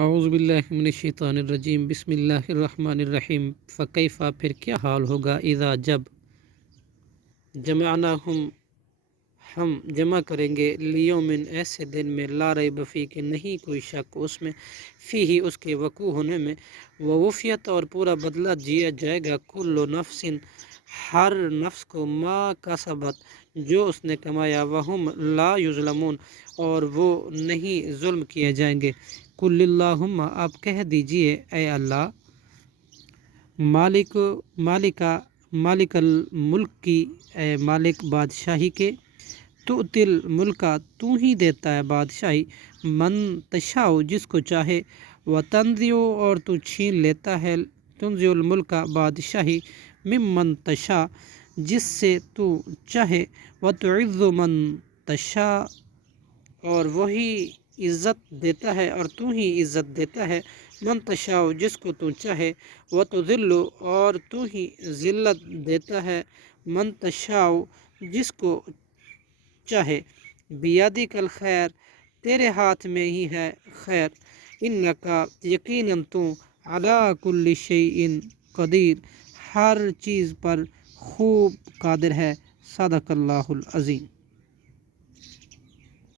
اعوذ باللہ من الشیطان الرجیم، بسم اللہ الرحمن الرحیم۔ فکیفا پھر کیا حال ہوگا، اذا جب جمعناہم ہم جمع کریں گے، لیومن ایسے دن میں لا ریب فیہ کہ نہیں کوئی شک اس میں، فیہ اس کے وقوع ہونے میں، ووفیت اور پورا بدلہ دیا جائے گا، کل نفس ہر نفس کو، ما کسبت جو اس نے کمایا، وہم لا یظلمون اور وہ نہیں ظلم کیے جائیں گے۔ قل اللہم آپ کہہ دیجئے اے اللہ، مالک الملک کی، اے مالک بادشاہی کے، تؤتی الملکہ تو ہی دیتا ہے بادشاہی، من تشاء جس کو چاہے، وتنزع اور تو چھین لیتا ہے، تنزع الملکہ بادشاہی، ممن تشاء جس سے تو چاہے، وتعز من تشاء اور وہی عزت دیتا ہے اور تو ہی عزت دیتا ہے، من تشاء جس کو تو چاہے، وتذل اور تو ہی ذلت دیتا ہے، من تشاء جس کو چاہے، بیدک الخیر تیرے ہاتھ میں ہی ہے خیر، انکا یقیناً تو، علی کل شیء قدیر ہر چیز پر خوب قادر ہے، صدق اللہ العظیم۔